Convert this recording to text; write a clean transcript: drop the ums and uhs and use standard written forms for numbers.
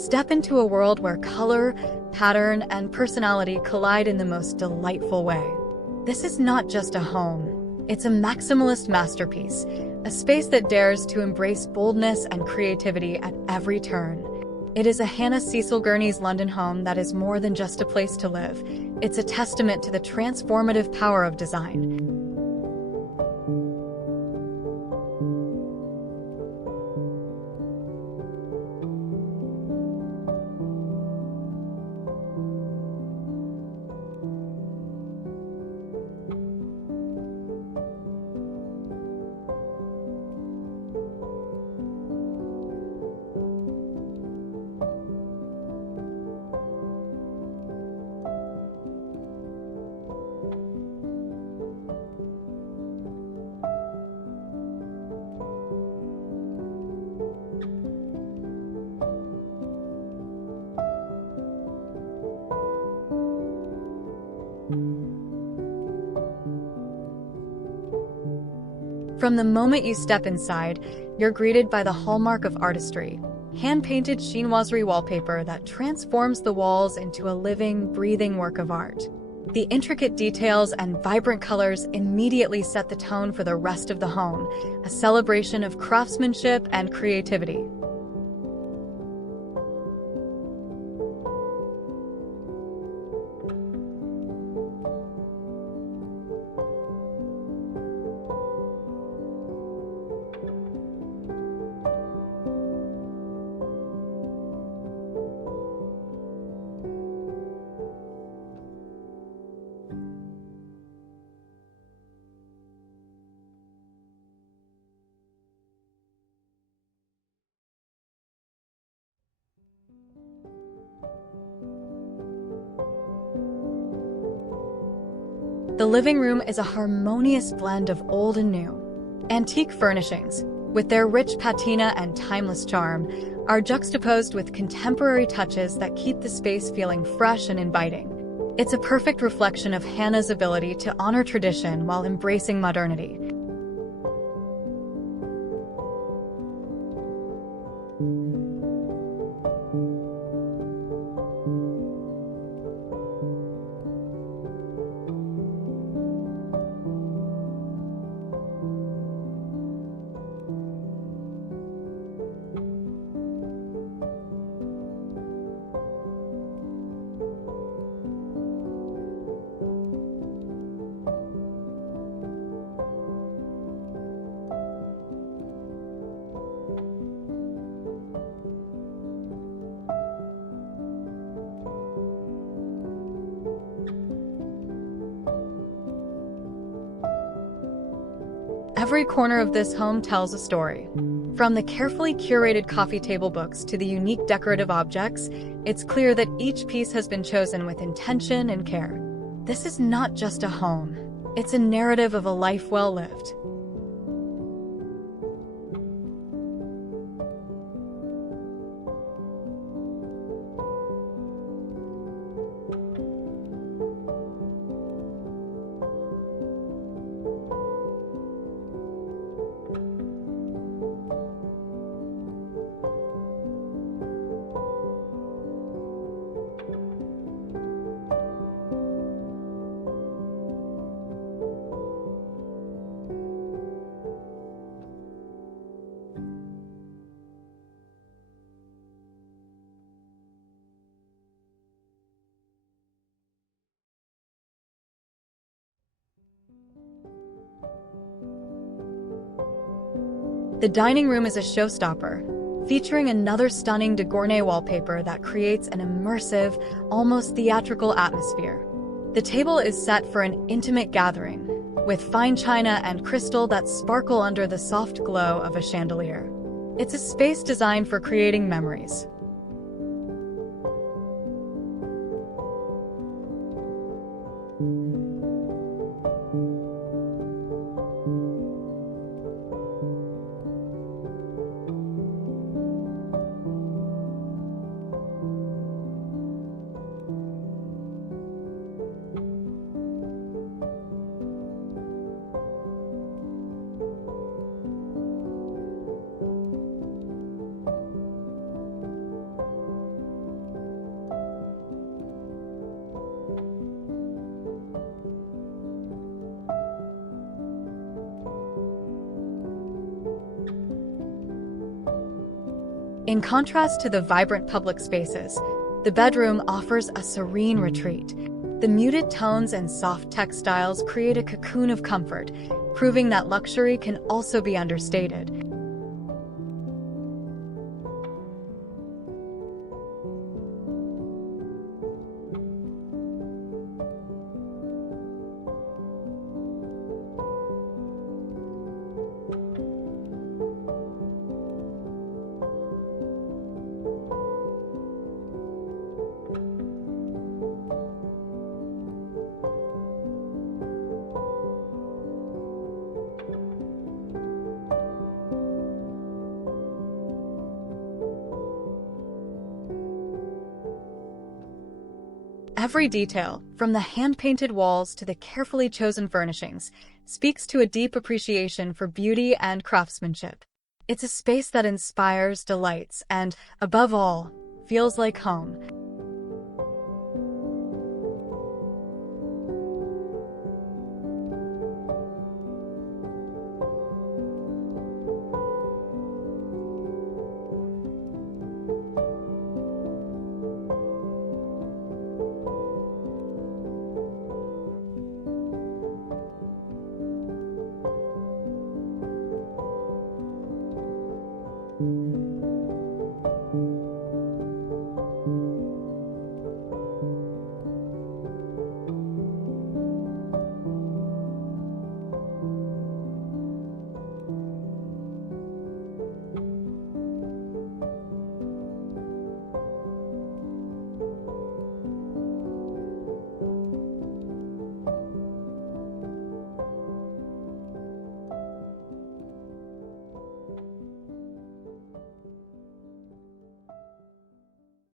Step into a world where color, pattern, and personality collide in the most delightful way. This is not just a home. It's a maximalist masterpiece, a space that dares to embrace boldness and creativity at every turn. It is a Hannah Cecil Gurney's London home that is more than just a place to live. It's a testament to the transformative power of design. From the moment you step inside, you're greeted by the hallmark of artistry, hand-painted Chinoiserie wallpaper that transforms the walls into a living, breathing work of art. The intricate details and vibrant colors immediately set the tone for the rest of the home, a celebration of craftsmanship and creativity. The living room is a harmonious blend of old and new. Antique furnishings, with their rich patina and timeless charm, are juxtaposed with contemporary touches that keep the space feeling fresh and inviting. It's a perfect reflection of Hannah's ability to honor tradition while embracing modernity. Every corner of this home tells a story. From the carefully curated coffee table books to the unique decorative objects, it's clear that each piece has been chosen with intention and care. This is not just a home. It's a narrative of a life well lived. The dining room is a showstopper, featuring another stunning de Gournay wallpaper that creates an immersive, almost theatrical atmosphere. The table is set for an intimate gathering, with fine china and crystal that sparkle under the soft glow of a chandelier. It's a space designed for creating memories. In contrast to the vibrant public spaces, the bedroom offers a serene retreat. The muted tones and soft textiles create a cocoon of comfort, proving that luxury can also be understated. Every detail, from the hand-painted walls to the carefully chosen furnishings, speaks to a deep appreciation for beauty and craftsmanship. It's a space that inspires, delights, and, above all, feels like home.